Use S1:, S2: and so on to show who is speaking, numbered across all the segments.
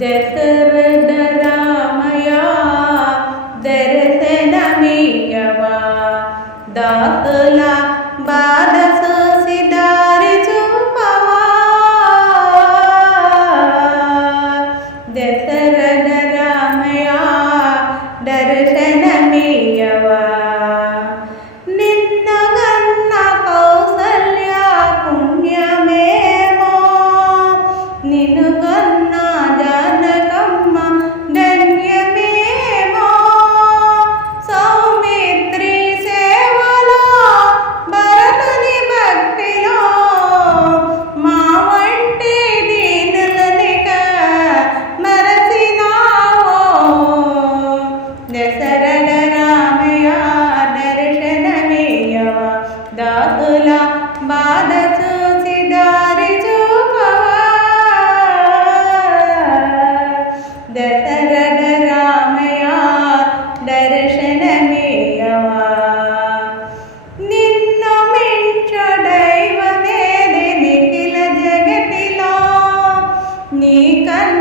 S1: దశరథ రామయ దర్శనమీయవ దాతల బాధ చూసి దారి చూపవా దశరథ రామయ దర్శనమీయవా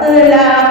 S1: parte la